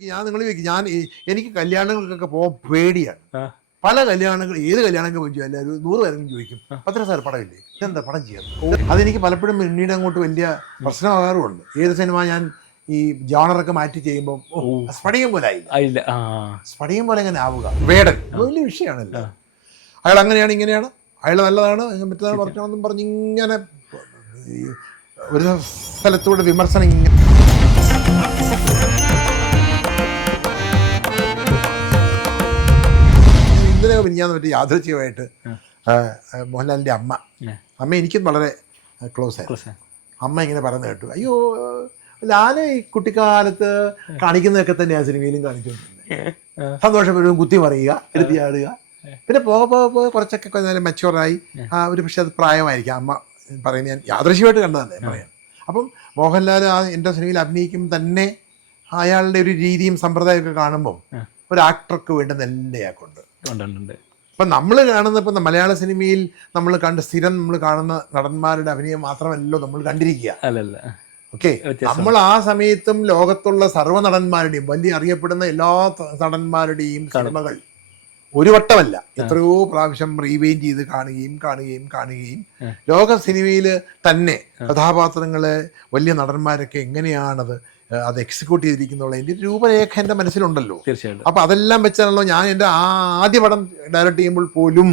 എനിക്ക് കല്യാണങ്ങൾക്കൊക്കെ പോകാൻ പേടിയാണ്. പല കല്യാണങ്ങൾ ഏത് കല്യാണങ്ങൾ പോയി അല്ല ഒരു 100 പേരെങ്കിലും ചോദിക്കും പത്ര സാർ പടമില്ലേ, ഇതെന്താ പടം ചെയ്യാം. അതെനിക്ക് പലപ്പോഴും പിന്നീട് അങ്ങോട്ട് വലിയ പ്രശ്നമാകാറുമുണ്ട്. ഏത് സിനിമ ഞാൻ ഈ ജോണറൊക്കെ മാറ്റി ചെയ്യുമ്പോൾ സ്ഫടികം പോലെ ആയില്ല. സ്ഫടികം പോലെ എങ്ങനെ ആവുക, വേടൻ വലിയ വിഷയമാണല്ലോ. അയാൾ അങ്ങനെയാണ് ഇങ്ങനെയാണ്, അയാൾ നല്ലതാണ് മറ്റേതാണ് പറഞ്ഞാണെന്നും പറഞ്ഞ് ഇങ്ങനെ ഒരു സ്ഥലത്തൂടെ വിമർശനം ഇങ്ങനെ. ഇന്നലെ പിരിഞ്ഞാന്ന് പറ്റി യാദൃച്ഛികമായിട്ട് മോഹൻലാലിൻ്റെ അമ്മ എനിക്കും വളരെ ക്ലോസ് ആയിരുന്നു. അമ്മ ഇങ്ങനെ പറഞ്ഞു കേട്ടു, അയ്യോ ലാല് ഈ കുട്ടിക്കാലത്ത് കാണിക്കുന്നതൊക്കെ തന്നെ ആ സിനിമയിലും കാണിച്ചുകൊണ്ടിരുന്നത്. സന്തോഷപ്പെടും, കുത്തി മറിയുക, എടുത്തിയാടുക. പിന്നെ പോകെ കുറച്ചൊക്കെ നേരം മെച്ചുവറായി ഒരു പക്ഷേ അത് പ്രായമായിരിക്കാം. അമ്മ പറയുന്നത് ഞാൻ യാദൃശ്യമായിട്ട് കണ്ടതല്ലേ പറയാം. അപ്പം മോഹൻലാൽ എൻ്റെ സിനിമയിൽ അഭിനയിക്കും തന്നെ അയാളുടെ ഒരു രീതിയും സമ്പ്രദായമൊക്കെ കാണുമ്പോൾ ഒരു ആക്ടർക്ക് വേണ്ടുന്ന എല്ലായാക്കുണ്ട്. ഇപ്പം നമ്മൾ കാണുന്ന ഇപ്പം മലയാള സിനിമയിൽ നമ്മൾ സ്ഥിരം നമ്മൾ കാണുന്ന നടന്മാരുടെ അഭിനയം മാത്രമല്ലോ നമ്മൾ കണ്ടിരിക്കുക. ഓക്കെ, നമ്മൾ ആ സമയത്തും ലോകത്തുള്ള സർവ്വ നടന്മാരുടെയും വലിയ അറിയപ്പെടുന്ന എല്ലാ നടന്മാരുടെയും സിനിമകൾ ഒരു വട്ടമല്ല എത്രയോ പ്രാവശ്യം റീവൈൻഡ് ചെയ്ത് കാണുകയും ലോക സിനിമയിൽ തന്നെ കഥാപാത്രങ്ങള് വലിയ നടന്മാരൊക്കെ എങ്ങനെയാണത് അത് എക്സിക്യൂട്ട് ചെയ്തിരിക്കുന്നുള്ള എൻ്റെ രൂപരേഖ എൻ്റെ മനസ്സിലുണ്ടല്ലോ. തീർച്ചയായിട്ടും. അപ്പൊ അതെല്ലാം വെച്ചാണല്ലോ ഞാൻ എൻ്റെ ആദ്യ പടം ഡയറക്റ്റ് ചെയ്യുമ്പോൾ പോലും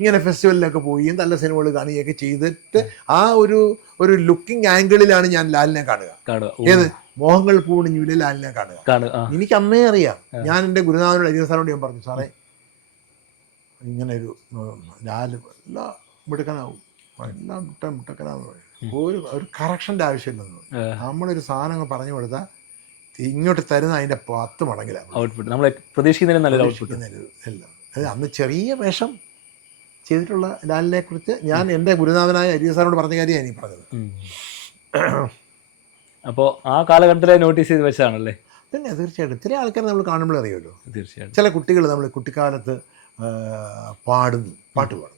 ഇങ്ങനെ ഫെസ്റ്റിവലിലൊക്കെ പോയി നല്ല സിനിമകൾ കാണുകയൊക്കെ ചെയ്തിട്ട് ആ ഒരു ലുക്കിംഗ് ആംഗിളിലാണ് ഞാൻ ലാലിനെ കാണുക. ഏത് മോഹങ്ങൾ പൂണിഞ്ഞൂലെ ലാലിനെ കാണുക. എനിക്ക് അന്നേ അറിയാം. ഞാൻ എൻ്റെ ഗുരുനാഥനോട് അരിയ സാറിനോട് ഞാൻ പറഞ്ഞു, സാറേ ഇങ്ങനെ ഒരു ലാല് എല്ലാം മിടുക്കനാവും, എല്ലാം മുട്ടക്കനാന്ന് പറയും, ഒരു കറക്ഷൻ്റെ ആവശ്യമില്ലെന്ന് പറയും. നമ്മളൊരു സാധനം പറഞ്ഞു കൊടുത്താൽ ഇങ്ങോട്ട് തരുന്ന അതിൻ്റെ 10 മടങ്ങിലാണ് എല്ലാം. അന്ന് ചെറിയ വേഷം ചെയ്തിട്ടുള്ള ലാലിനെ കുറിച്ച് ഞാൻ എൻ്റെ ഗുരുനാഥനായ അരിയ സാറിനോട് പറഞ്ഞ കാര്യമാണ് ഈ പറഞ്ഞത്. അപ്പോൾ ആ കാലഘട്ടത്തിലെ നോട്ടീസ് ചെയ്ത് വെച്ചതാണല്ലേ? പിന്നെ തീർച്ചയായിട്ടും ചില ആൾക്കാരെ നമ്മൾ കാണുമ്പോൾ അറിയുമല്ലോ. തീർച്ചയായിട്ടും. ചില കുട്ടികൾ നമ്മൾ കുട്ടിക്കാലത്ത് പാട്ട് പാടുന്നു.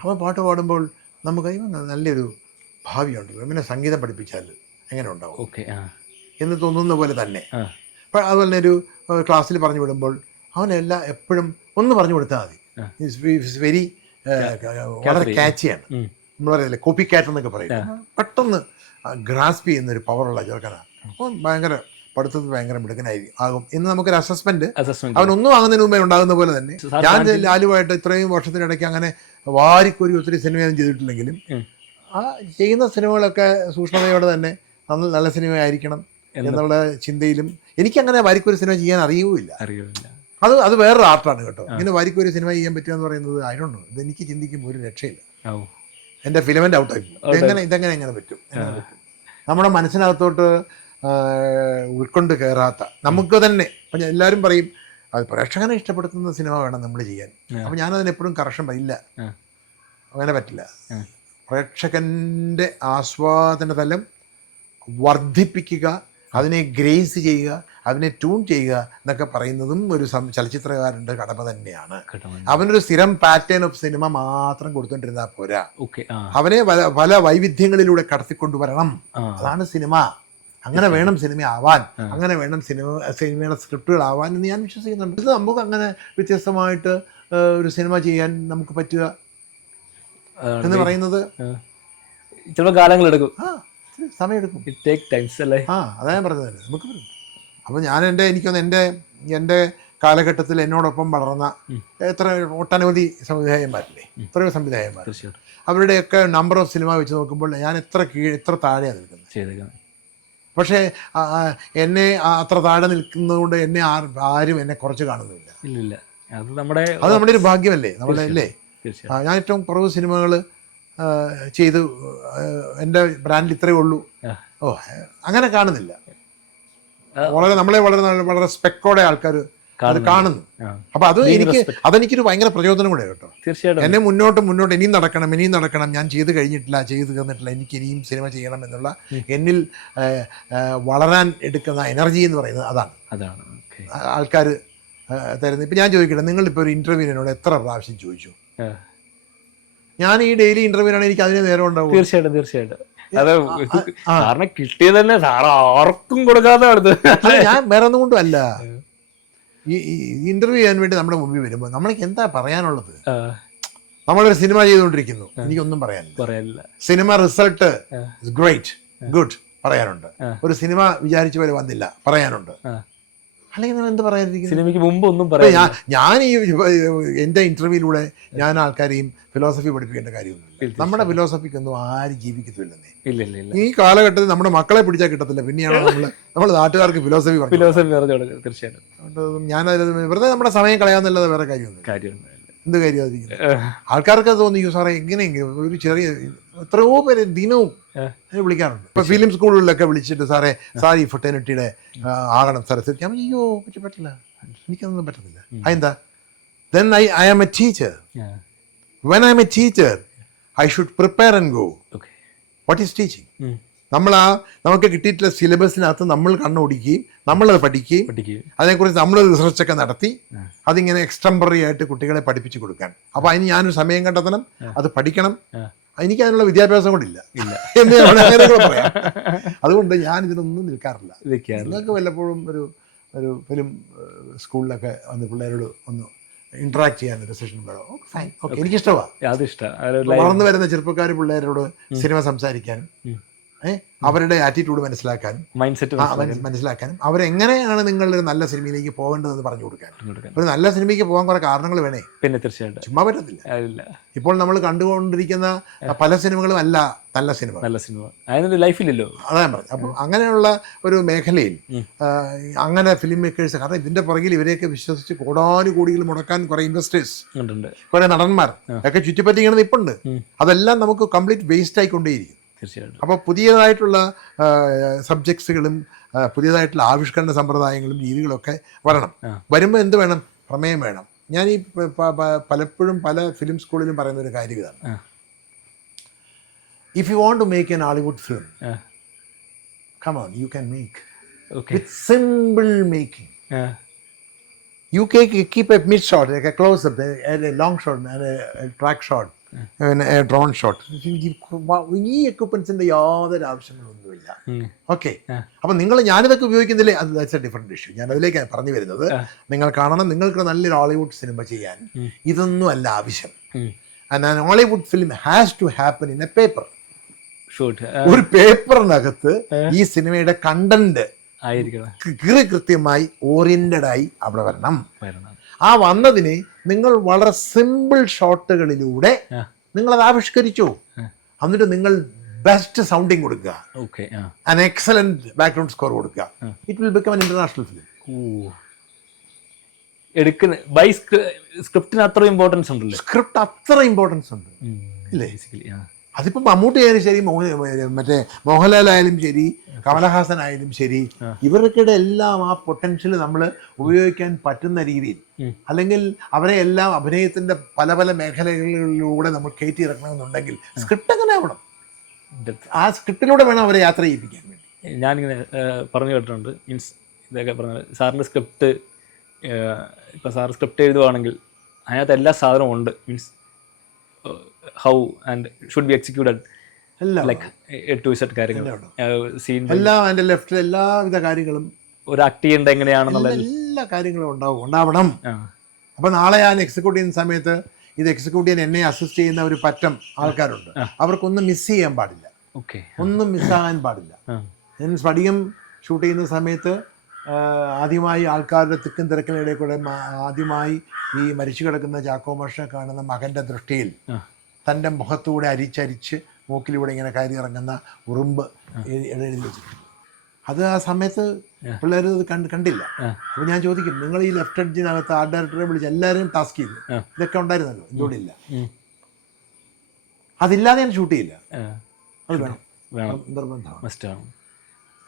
അപ്പോൾ പാട്ട് പാടുമ്പോൾ നമുക്ക് നല്ലൊരു ഭാവിയുണ്ട്, പിന്നെ സംഗീതം പഠിപ്പിച്ചാൽ എങ്ങനെ ഉണ്ടാവും എന്ന് തോന്നുന്ന പോലെ തന്നെ. അപ്പോൾ അതുപോലെ തന്നെ ഒരു ക്ലാസ്സിൽ പറഞ്ഞു വിടുമ്പോൾ അവനെല്ലാം എപ്പോഴും ഒന്ന് പറഞ്ഞു കൊടുത്താൽ മതി. ഇറ്റ്സ് വെരി വളരെ ക്യാച്ചിയാണ്. നമ്മൾ പറയില്ലേ കോപ്പി കാറ്റ് എന്നൊക്കെ പറയും. പെട്ടെന്ന് ഗ്രാസ്പ് ചെയ്യുന്നൊരു പവറുള്ള ചെറുക്കനാണ്. അപ്പോൾ ഭയങ്കര പഠിത്തത്തിൽ ഭയങ്കര മിടുക്കനാകും എന്ന് നമുക്കൊരു അസസ്മെന്റ് അവനൊന്നും ആകുന്നതിന് മുമ്പേ ഉണ്ടാകുന്ന പോലെ തന്നെ. ഞാൻ ലാലുവായിട്ട് ഇത്രയും വർഷത്തിനിടയ്ക്ക് അങ്ങനെ വാരിക്കൊരു ഒത്തിരി സിനിമയൊന്നും ചെയ്തിട്ടില്ലെങ്കിലും ആ ചെയ്യുന്ന സിനിമകളൊക്കെ സൂക്ഷ്മതയോടെ തന്നെ നല്ല സിനിമ ആയിരിക്കണം എന്നുള്ള ചിന്തയിലും എനിക്കങ്ങനെ വാരിക്കൊരു സിനിമ ചെയ്യാൻ അറിയുകയില്ല. അത് വേറൊരു ആർട്ടാണ് കേട്ടോ. ഇങ്ങനെ വാരിക്കൊരു സിനിമ ചെയ്യാൻ പറ്റുക എന്ന് പറയുന്നത് ആയിരുന്നു. ഇതെനിക്ക് ചിന്തിക്കുമ്പോൾ ഒരു രക്ഷയില്ല. എൻ്റെ ഫിലമെൻ്റ് ഔട്ടായി ഇതെങ്ങനെ എങ്ങനെ പറ്റും? നമ്മുടെ മനസ്സിനകത്തോട്ട് ഉൾക്കൊണ്ട് കയറാത്ത നമുക്ക് തന്നെ. അപ്പം എല്ലാവരും പറയും അത് പ്രേക്ഷകനെ ഇഷ്ടപ്പെടുത്തുന്ന സിനിമ വേണം നമ്മൾ ചെയ്യാൻ. അപ്പം ഞാനതിന് എപ്പോഴും കറക്ഷൻ പറയില്ല, അങ്ങനെ പറ്റില്ല. പ്രേക്ഷകൻ്റെ ആസ്വാദന തലം വർദ്ധിപ്പിക്കുക, അതിനെ ഗ്രേസ് ചെയ്യുക, അതിനെ ട്യൂൺ ചെയ്യുക എന്നൊക്കെ പറയുന്നതും ഒരു ചലച്ചിത്രകാരൻ്റെ കടമ തന്നെയാണ്. അവനൊരു സ്ഥിരം പാറ്റേൺ ഓഫ് സിനിമ മാത്രം കൊടുത്തോണ്ടിരുന്നാൽ പോരാ. അവനെ പല വൈവിധ്യങ്ങളിലൂടെ കടത്തിക്കൊണ്ടുവരണം. അതാണ് സിനിമ. അങ്ങനെ വേണം സിനിമ ആവാൻ, അങ്ങനെ വേണം സിനിമയുടെ സ്ക്രിപ്റ്റുകളാവാൻ എന്ന് ഞാൻ വിശ്വസിക്കുന്നുണ്ട്. ഇത് നമുക്ക് അങ്ങനെ വ്യത്യസ്തമായിട്ട് ഒരു സിനിമ ചെയ്യാൻ നമുക്ക് പറ്റുക എന്ന് പറയുന്നത് ചിലപ്പോൾ കാലങ്ങളെടുക്കും, സമയമെടുക്കും. അതാ ഞാൻ പറഞ്ഞത് നമുക്ക്. അപ്പോൾ ഞാൻ എൻ്റെ കാലഘട്ടത്തിൽ എന്നോടൊപ്പം വളർന്ന ഒട്ടനവധി സംവിധായകന്മാരില്ലേ, എത്രയോ സംവിധായകന്മാർ, അവരുടെയൊക്കെ നമ്പർ ഓഫ് സിനിമ വെച്ച് നോക്കുമ്പോൾ ഞാൻ എത്ര താഴെയാണ് നിൽക്കുന്നത്. പക്ഷേ എന്നെ അത്ര താഴെ നിൽക്കുന്നതുകൊണ്ട് എന്നെ ആരും എന്നെ കുറച്ച് കാണുന്നില്ല. അത് നമ്മുടെ ഒരു ഭാഗ്യമല്ലേ, നമ്മുടെ അല്ലേ. ഞാൻ ഏറ്റവും കുറവ് സിനിമകൾ ചെയ്ത് എൻ്റെ ബ്രാൻഡിൽ ഇത്രയേ ഉള്ളൂ. അങ്ങനെ കാണുന്നില്ല. നമ്മളെ വളരെ സ്പെക്കോടെ ആൾക്കാർ കാണുന്നു. അപ്പൊ അതെനിക്കൊരു ഭയങ്കര പ്രചോദനം കൂടെ കേട്ടോ. എന്നെ മുന്നോട്ട് ഇനിയും നടക്കണം, ഞാൻ ചെയ്ത് തീർന്നിട്ടില്ല, എനിക്ക് ഇനിയും സിനിമ ചെയ്യണം എന്നുള്ള എന്നിൽ വളരാൻ എടുക്കുന്ന എനർജി എന്ന് പറയുന്നത് അതാണ് ആൾക്കാർ തരുന്നത്. ഇപ്പം ഞാൻ ചോദിക്കട്ടെ, നിങ്ങളിപ്പോൾ ഒരു ഇന്റർവ്യൂവിനോട് എത്ര പ്രാവശ്യം ചോദിച്ചു? ഞാൻ ഈ ഡെയിലി ഇന്റർവ്യൂവിനാണ്, എനിക്ക് അതിന് നേരം ഉണ്ടാവും. തീർച്ചയായിട്ടും അത് സാറിന് കിട്ടിയത് തന്നെ സാർ ആർക്കും കൊടുക്കാതെ അടുത്ത്. ഞാൻ വേറെ ഒന്നും കൊണ്ടും അല്ല, ഈ ഇന്റർവ്യൂ ചെയ്യാൻ വേണ്ടി നമ്മുടെ മുമ്പിൽ വരുമ്പോൾ നമ്മൾക്ക് എന്താ പറയാനുള്ളത്? നമ്മളൊരു സിനിമ ചെയ്തുകൊണ്ടിരിക്കുന്നു, എനിക്കൊന്നും പറയാനില്ല. സിനിമ റിസൾട്ട് ഗ്രേറ്റ്, ഗുഡ് പറയാനുണ്ട്. ഒരു സിനിമ വിചാരിച്ച പോലെ വന്നില്ല പറയാനുണ്ട്. അല്ലെങ്കിൽ നമ്മൾ എന്ത് പറയാനിരിക്കുന്നു? സിനിമയ്ക്ക് മുമ്പ് ഒന്നും പറയാം. ഞാൻ ഈ എൻ്റെ ഇന്റർവ്യൂയിലൂടെ ഞാൻ ആൾക്കാരെയും ഫിലോസഫി പഠിപ്പിക്കേണ്ട കാര്യമൊന്നുമില്ല. നമ്മുടെ ഫിലോസഫിക്കൊന്നും ആരും ജീവിക്കത്തില്ലെന്നേ. ഈ കാലഘട്ടത്തിൽ നമ്മുടെ മക്കളെ പിടിച്ചാൽ കിട്ടത്തില്ല, പിന്നെയാണ് നമ്മൾ നാട്ടുകാർക്ക് ഫിലോസഫി തീർച്ചയായിട്ടും. ഞാനതിൽ വെറുതെ നമ്മുടെ സമയം കളയാന്നല്ലാതെ വേറെ കാര്യമൊന്നും എന്ത് കാര്യമായിരിക്കും. ആൾക്കാർക്ക് അത് തോന്നി സാറേ എങ്ങനെയെങ്കിലും ഒരു ചെറിയ എത്രയോ പേര് ദിനവും വിളിക്കാറുണ്ട്. ഇപ്പൊ ഫിലിം സ്കൂളുകളിലൊക്കെ വിളിച്ചിട്ട് സാറേ ഈ ഫെർട്ടേണിറ്റിയുടെ ആകണം സാറേ. ഞാൻ അയ്യോ പറ്റില്ല, എനിക്കൊന്നും പറ്റത്തില്ല. അതെന്താ? then I am a teacher. When I am a teacher I should prepare and go. What is teaching? നമുക്ക് കിട്ടിയിട്ടുള്ള സിലബസിനകത്ത് നമ്മൾ കണ്ണോടിക്കുകയും നമ്മളത് പഠിക്കുകയും അതിനെക്കുറിച്ച് നമ്മളൊരു റിസർച്ചൊക്കെ നടത്തി അതിങ്ങനെ എക്സ്റ്റംപററി ആയിട്ട് കുട്ടികളെ പഠിപ്പിച്ചു കൊടുക്കാൻ. അപ്പോൾ അതിന് ഞാനൊരു സമയം കണ്ടെത്തണം, അത് പഠിക്കണം. എനിക്ക് അതിനുള്ള വിദ്യാഭ്യാസം കൊണ്ടില്ല എന്ന് അങ്ങനെ പറയാം. അതുകൊണ്ട് ഞാൻ ഇതിനൊന്നും നിൽക്കാറില്ല. നിങ്ങൾക്ക് വല്ലപ്പോഴും ഒരു ഫിലിം സ്കൂളിലൊക്കെ വന്ന് പിള്ളേരോട് ഒന്ന് ഇന്ററാക്ട് ചെയ്യാൻ ഒരു സെഷൻ വേണം. ഓക്കെ, എനിക്കിഷ്ടമാണ്. വളർന്നു വരുന്ന ചെറുപ്പക്കാർ പിള്ളേരോട് സിനിമ സംസാരിക്കാനും അവരുടെ ആറ്റിറ്റ്യൂഡ് മനസ്സിലാക്കാനും മനസ്സിലാക്കാനും അവരെങ്ങനെയാണ് നിങ്ങളൊരു നല്ല സിനിമയിലേക്ക് പോകേണ്ടതെന്ന് പറഞ്ഞു കൊടുക്കാനും. ഒരു നല്ല സിനിമയ്ക്ക് പോകാൻ കുറെ കാരണങ്ങൾ വേണേ, പിന്നെ തീർച്ചയായിട്ടും ചുമ്മാ പറ്റത്തില്ല. ഇപ്പോൾ നമ്മൾ കണ്ടുകൊണ്ടിരിക്കുന്ന പല സിനിമകളും അല്ല നല്ല സിനിമ ലൈഫിലല്ലോ. അതാണ് പറഞ്ഞത്. അപ്പം അങ്ങനെയുള്ള ഒരു മേഖലയിൽ അങ്ങനെ ഫിലിം മേക്കേഴ്സ്, കാരണം ഇതിന്റെ പുറകിൽ ഇവരെയൊക്കെ വിശ്വസിച്ച് കോടാനുകോടികൾ മുടക്കാൻ കുറെ ഇൻവെസ്റ്റേഴ്സ്, കുറെ നടന്മാർ ഒക്കെ ചുറ്റിപ്പറ്റി ഇങ്ങനെ നിൽപ്പുണ്ട്. അതെല്ലാം നമുക്ക് കംപ്ലീറ്റ് വേസ്റ്റ് ആയിക്കൊണ്ടേയിരിക്കും. അപ്പോൾ പുതിയതായിട്ടുള്ള സബ്ജക്ട്സുകളും പുതിയതായിട്ടുള്ള ആവിഷ്കരണ സമ്പ്രദായങ്ങളും രീതികളൊക്കെ വരണം. വരുമ്പോൾ എന്ത് വേണം? പ്രമേയം വേണം. ഞാൻ ഈ പലപ്പോഴും പല ഫിലിം സ്കൂളിലും പറയുന്ന ഒരു കാര്യം ഇതാണ്. If you want to make an Hollywood film, come on, you can make with simple making. You keep a mid shot, like a close up, a long shot and a track shot, a drone shot. ഈ എക്യുപ്മെന്റ്സിന്റെ യാതൊരു ആവശ്യങ്ങളൊന്നുമില്ല. Okay, അപ്പം ഞാനിതൊക്കെ ഉപയോഗിക്കുന്നില്ലേ, അത് that's A different issue. ഞാൻ അതിലേക്കാണ് പറഞ്ഞു വരുന്നത്. നിങ്ങൾ കാണണം, നിങ്ങൾക്ക് നല്ലൊരു ഹോളിവുഡ് സിനിമ ചെയ്യാൻ ഇതൊന്നും അല്ല ആവശ്യം. And an Hollywood film has to happen in a paper. ഒരു പേപ്പറിനകത്ത് ഈ സിനിമയുടെ കണ്ടന്റ് കൃത്യമായി ഓറിയന്റഡ് ആയി അവിടെ വരണം. ആ വന്നതിനെ നിങ്ങൾ വളരെ സിമ്പിൾ ഷോട്ടുകളിലൂടെ നിങ്ങൾ അത് ആവിഷ്കരിച്ചു. എന്നിട്ട് നിങ്ങൾ ബെസ്റ്റ് സൗണ്ടിങ് കൊടുക്കുക, ആൻ എക്സലന്റ് ബാക്ക്ഗ്രൗണ്ട് സ്കോർ കൊടുക്കുക. It will become an international film. സ്ക്രിപ്റ്റിന് അത്ര ഇമ്പോർട്ടൻസ് ഉണ്ടല്ലോ. സ്ക്രിപ്റ്റ് അത്ര ഇമ്പോർട്ടൻസ് ഉണ്ട് ഇല്ലേ? അതിപ്പോൾ മമ്മൂട്ടി ആയാലും ശരി, മറ്റേ മോഹൻലാൽ ആയാലും ശരി, കമലഹാസൻ ആയാലും ശരി, ഇവർക്കിടെ എല്ലാം ആ പൊട്ടൻഷ്യൽ നമ്മൾ ഉപയോഗിക്കാൻ പറ്റുന്ന രീതിയിൽ, അല്ലെങ്കിൽ അവരെ എല്ലാം അഭിനയത്തിന്റെ പല പല മേഖലകളിലൂടെ നമ്മൾ കയറ്റി ഇറക്കണമെന്നുണ്ടെങ്കിൽ സ്ക്രിപ്റ്റ് എങ്ങനെ ആവണം? ആ സ്ക്രിപ്റ്റിലൂടെ വേണം അവരെ യാത്ര ചെയ്യിപ്പിക്കാൻ വേണ്ടി. ഞാനിങ്ങനെ പറഞ്ഞു കേട്ടിട്ടുണ്ട്. മീൻസ് ഇതൊക്കെ പറഞ്ഞത് സാറിൻ്റെ സ്ക്രിപ്റ്റ്, ഇപ്പം സാർ സ്ക്രിപ്റ്റ് എഴുതുവാണെങ്കിൽ അതിനകത്ത് എല്ലാ സാധനവും ഉണ്ട്. Means how and should be executed, like A to Z കാര്യങ്ങൾ, സീൻ എല്ലാം അതിൻ്റെ ലെഫ്റ്റിൽ എല്ലാവിധ കാര്യങ്ങളും, ഒരു ആക്ട് ചെയ്യേണ്ട എങ്ങനെയാണെന്നുള്ള എല്ലാ കാര്യങ്ങളും ഉണ്ടാവണം. അപ്പം നാളെ ഞാൻ എക്സിക്യൂട്ട് ചെയ്യുന്ന സമയത്ത് ഇത് എക്സിക്യൂട്ട് ചെയ്യാൻ എന്നെ അസിസ്റ്റ് ചെയ്യുന്ന ഒരു പറ്റം ആൾക്കാരുണ്ട്. അവർക്കൊന്നും മിസ് ചെയ്യാൻ പാടില്ല, ഒന്നും മിസ്സാകാൻ പാടില്ല. ഞാൻ സ്ഫടികം ഷൂട്ട് ചെയ്യുന്ന സമയത്ത് ആദ്യമായി ആൾക്കാരുടെ തിക്കും തിരക്കിനിടയിൽ കൂടെ ആദ്യമായി ഈ മരിച്ചു കിടക്കുന്ന ചാക്കോ മാഷിനെ കാണുന്ന മകൻ്റെ ദൃഷ്ടിയിൽ തൻ്റെ മുഖത്തൂടെ അരിച്ചരിച്ച് മൂക്കിലൂടെ ഇങ്ങനെ കയറി ഇറങ്ങുന്ന ഉറുമ്പ് എഴുതി വെച്ചിട്ടുണ്ട്. അത് ആ സമയത്ത് പിള്ളേർ ഇത് കണ്ടില്ല. അപ്പോൾ ഞാൻ ചോദിക്കും, നിങ്ങൾ ഈ ലെഫ്റ്റ് എഡ്ജിനകത്ത് ആർട്ട് ഡയറക്ടറെ വിളിച്ച് എല്ലാവരും ടാസ്ക് ചെയ്തു, ഇതൊക്കെ ഉണ്ടായിരുന്നല്ലോ, ഇതോടെ ഇല്ല. അതില്ലാതെ ഞാൻ ഷൂട്ട് ചെയ്യില്ല. അത് വേണം, നിർബന്ധമാണ്.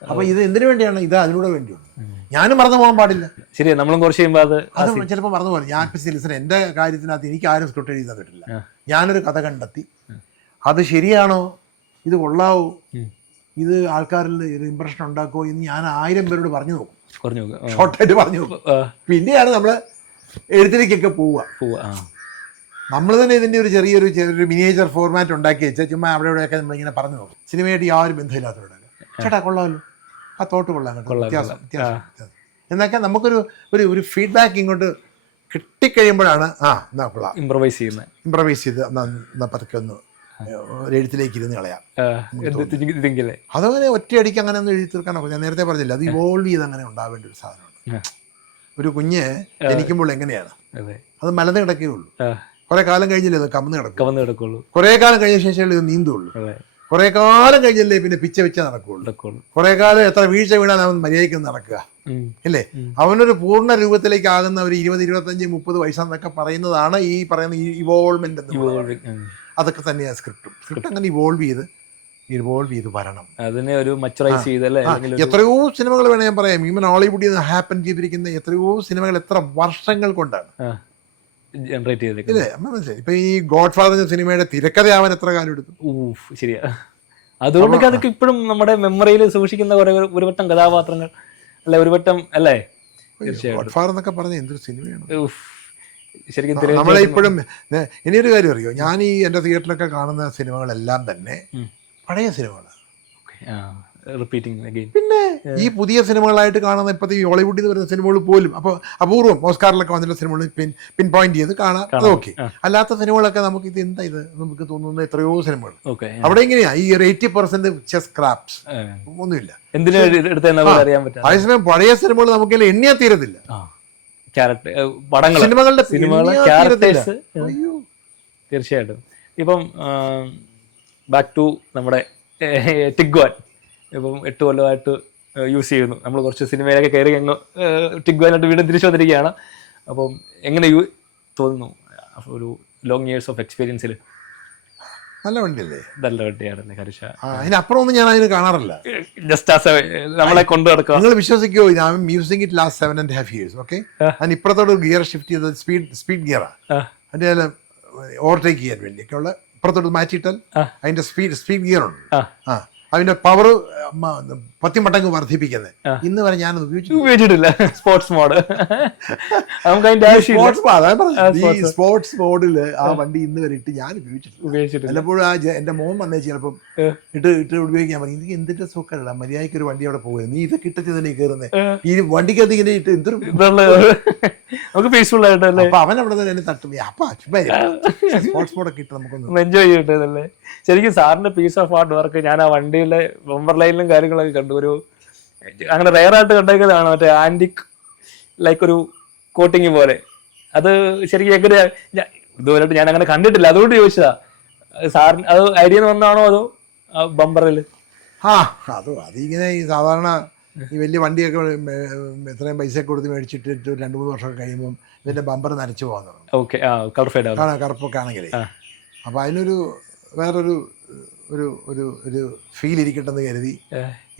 അപ്പൊ ഇത് എന്തിനു വേണ്ടിയാണ്? ഇത് അതിലൂടെ വേണ്ടിയാണ്. ഞാനും മറന്നു പോകാൻ പാടില്ല. ശരി, നമ്മളും കുറച്ച് കഴിയുമ്പോൾ അത് ചിലപ്പോൾ മറന്നു പോകാം. ഞാൻ ലിസൺ, എൻ്റെ കാര്യത്തിനകത്ത് എനിക്ക് ആരും സ്ക്രിപ്റ്റ് എഴുതി തന്നിട്ടില്ല. ഞാനൊരു കഥ കണ്ടെത്തി, അത് ശരിയാണോ, ഇത് കൊള്ളാവോ, ഇത് ആൾക്കാരിൽ ഒരു ഇമ്പ്രഷൻ ഉണ്ടാക്കുമോ എന്ന് ഞാൻ 1000 പേരോട് പറഞ്ഞു നോക്കും, ഷോർട്ടായിട്ട് പറഞ്ഞു നോക്കും. പിന്നെയാണ് നമ്മൾ എഴുത്തിലേക്കൊക്കെ പോവുക. നമ്മൾ തന്നെ ഇതിൻ്റെ ഒരു ചെറിയൊരു മിനിയേച്ചർ ഫോർമാറ്റ് ഉണ്ടാക്കി വെച്ചാൽ ചുമ്മാ അവിടെ ഇവിടെയൊക്കെ നമ്മളിങ്ങനെ പറഞ്ഞു നോക്കും. സിനിമയായിട്ട് യാതൊരു ബന്ധമില്ലാത്തവരുടെ ചേട്ടാ കൊള്ളാമല്ലോ, ആ തോട്ട് കൊള്ളാം കേട്ടോ, വ്യത്യാസം. എന്നൊക്കെ നമുക്കൊരു ഒരു ഫീഡ്ബാക്ക് ഇങ്ങോട്ട് കിട്ടിക്കഴിയുമ്പോഴാണ് എന്നാ കൊള്ളാം, ഇമ്പ്രവൈസ് ചെയ്ത് എന്നാ പതുക്കെ ഒന്ന് ഒരു എഴുത്തിലേക്ക് ഇരുന്ന് കളയാം. അതങ്ങനെ ഒറ്റയടിക്ക് അങ്ങനെ ഒന്നും എഴുതി തീർക്കാനൊക്കെ ഞാൻ നേരത്തെ പറഞ്ഞില്ല, അത് ഇവോൾവ് ചെയ്ത് അങ്ങനെ ഉണ്ടാവേണ്ട ഒരു സാധനമാണ്. ഒരു കുഞ്ഞ് ജനിക്കുമ്പോൾ എങ്ങനെയാണ് അത് മലന്ന് കിടക്കുകയുള്ളൂ, കുറെ കാലം കഴിഞ്ഞല്ലേ അത് കമന്ന് കിടക്കുള്ളൂ, കുറെ കാലം കഴിഞ്ഞ ശേഷം ഇത് നീന്തുള്ളൂ, കുറെ കാലം കഴിഞ്ഞല്ലേ പിന്നെ പിച്ച വെച്ച നടക്കുകയുള്ളൂ, കുറെ കാലം എത്ര വീഴ്ച വീണാൽ അവൻ മര്യാദയ്ക്ക് നടക്കുക അല്ലേ. അവനൊരു പൂർണ്ണ രൂപത്തിലേക്ക് ആകുന്ന ഒരു 20, 25, 30 വയസ്സാന്നൊക്കെ പറയുന്നതാണ് ഈ പറയുന്ന ഇവോൾവ്മെന്റ് എന്ന്. അതൊക്കെ തന്നെയാണ് സ്ക്രിപ്റ്റ് അങ്ങനെ ഇവോൾവ് ചെയ്ത് വരണം. അതിനെ ഒരു മച്ചുറൈസ് ചെയ്തല്ലേ. എത്രയോ സിനിമകൾ വേണേ ഞാൻ പറയാം, ഈവൻ ഹോളിവുഡിൽ നിന്ന് ഹാപ്പൻ ചെയ്തിരിക്കുന്ന എത്രയോ സിനിമകൾ എത്ര വർഷങ്ങൾ കൊണ്ടാണ് ജനറേറ്റ് ചെയ്തത് ഇല്ലേ. മനസ്സിലായി. ഇപ്പൊ ഈ ഗോഡ് ഫാദർ സിനിമയുടെ തിരക്കഥയാവാൻ എത്ര കാലം എടുത്തു. ശരിയാ. അതുകൊണ്ട് അതൊക്കെ ഇപ്പോഴും നമ്മുടെ മെമ്മറിയിൽ സൂക്ഷിക്കുന്ന ഒരു വട്ടം കഥാപാത്രങ്ങൾ അല്ലെ, ഒരു വട്ടം അല്ലേ. ഗോഡ് ഫാദർ എന്നൊക്കെ പറഞ്ഞ എന്തൊരു സിനിമയാണ് ശരിക്കും. നമ്മളെ ഇപ്പോഴും ഇനിയൊരു കാര്യം അറിയോ, ഞാൻ ഈ എൻ്റെ തിയേറ്ററിലൊക്കെ കാണുന്ന സിനിമകളെല്ലാം തന്നെ പഴയ സിനിമകളാണ്. പിന്നെ ഈ പുതിയ സിനിമകളായിട്ട് കാണുന്ന ഇപ്പോഴത്തെ ഈ ഹോളിവുഡിൽ നിന്ന് വരുന്ന സിനിമകൾ പോലും അപ്പോൾ അപൂർവം ഓസ്കാറിലൊക്കെ വന്നിട്ടുള്ള സിനിമകൾ പിൻ പോയിന്റ് ചെയ്ത് കാണാം, അത് ഓക്കെ. അല്ലാത്ത സിനിമകളൊക്കെ നമുക്ക് ഇത് എന്താ ഇത് നമുക്ക് തോന്നുന്ന എത്രയോ സിനിമകൾ അവിടെ ഇങ്ങനെയാ. ഈ 80% ചെസ് ക്രാപ്സ് ഒന്നുമില്ല. അതേസമയം പഴയ സിനിമകൾ നമുക്ക് എണ്ണിയാ തീരത്തില്ല. സിനിമകളുടെ തീർച്ചയായിട്ടും. ഇപ്പം ബാക്ക് ടു നമ്മുടെ ടിഗ്വാൻ ഇപ്പം 8 കൊല്ലമായിട്ട് യൂസ് ചെയ്യുന്നു. നമ്മൾ കുറച്ച് സിനിമയിലൊക്കെ കയറി അങ്ങ് ടിഗ്വാനായിട്ട് വീണ്ടും തിരിച്ചു വന്നിരിക്കുകയാണ്. അപ്പം എങ്ങനെ തോന്നുന്നു ഒരു ലോങ് ഇയേഴ്സ് ഓഫ് എക്സ്പീരിയൻസിൽ? നല്ല വണ്ടിയല്ലേ, നല്ല വണ്ടിയാണല്ലേ ഹരിഷ. അതിനപ്പുറം ഒന്നും ഞാൻ അതിന് കാണാറില്ല. ജസ്റ്റ് നമ്മളെ കൊണ്ടു നടക്കുക. നിങ്ങൾ വിശ്വസിക്കോ, ഞാൻ music it last 7.5 years. Okay, ഞാൻ ഇപ്പുറത്തോട് ഗിയർ ഷിഫ്റ്റ് ചെയ്തത് സ്പീഡ് ഗിയറാണ്. അതിൻ്റെ ഓവർടേക്ക് ചെയ്യാൻ വേണ്ടിയൊക്കെ ഉള്ള ഇപ്പുറത്തോട്ട് മാറ്റിയിട്ടാൽ അതിന്റെ സ്പീഡ് ഗിയർ ഉണ്ട്. അതിന്റെ പവർ 10 മടങ്ങ് വർദ്ധിപ്പിക്കുന്നത്. ഇന്ന് വരെ ഞാനത് ഉപയോഗിച്ചിട്ടില്ല. സ്പോർട്സ് മോഡ് സ്പോർട്സ് മോഡില് ആ വണ്ടി ഇന്ന് വരെ ഇട്ട് ഞാൻ ഉപയോഗിച്ചിട്ടില്ല. ചിലപ്പോഴും എന്റെ മോൻ വന്നേ ചിലപ്പം ഇട്ട് ഉപയോഗിക്കാൻ പറയും, എനിക്ക് എന്തിന്റെ സുഖമല്ല, മര്യാദയ്ക്ക് ഒരു വണ്ടി അവിടെ പോകുന്നത്, നീ ഇതൊക്കെ ഇട്ടിട്ട് തന്നെ കയറുന്നത്, ഈ വണ്ടിക്കകത്ത് ഇങ്ങനെ ഇട്ട് എന്തൊരു പീസ്ഫുൾ ആയിട്ടല്ലേ. അപ്പൊ അവൻ അവിടെ തന്നെ എന്നെ തട്ടും. അപ്പൊ സ്പോർട്സ് മോഡൊക്കെ ഇട്ട് നമുക്കൊന്ന് എൻജോയ് ചെയ്തിട്ടല്ലേ. ശരിക്കും സാറിന്റെ പീസ് ഓഫ് ഹാർഡ് വർക്ക് ഞാൻ ആ വണ്ടിയിലെ ബമ്പർ ലൈനിലും കാര്യങ്ങളൊക്കെ കണ്ടു. ഒരു അങ്ങനെ റെയറായിട്ട് കണ്ടേക്കുന്നതാണ് മറ്റേ ആന്റിക് ലൈക്ക് ഒരു കോട്ടിങ് പോലെ. അത് ശരിക്കും എങ്ങനെ ഇതുപോലെയായിട്ട് ഞാൻ അങ്ങനെ കണ്ടിട്ടില്ല, അതുകൊണ്ട് ചോദിച്ചതാ. സാറിന് അത് ഐഡിയ വന്നാണോ അതോ ബമ്പറിൽ? അതിങ്ങനെ ഈ സാധാരണ ഈ വലിയ വണ്ടിയൊക്കെ എത്രയും പൈസ കൊടുത്ത് മേടിച്ചിട്ട് 2-3 വർഷമൊക്കെ കഴിയുമ്പോൾ ഇതിന്റെ ബമ്പർ നനച്ചു പോകാൻ തുടങ്ങും, കറുപ്പൊക്കെ ആണെങ്കിലേ. അപ്പൊ അതിനൊരു വേറൊരു ഒരു ഫീൽ ഇരിക്കട്ടെന്ന് കരുതി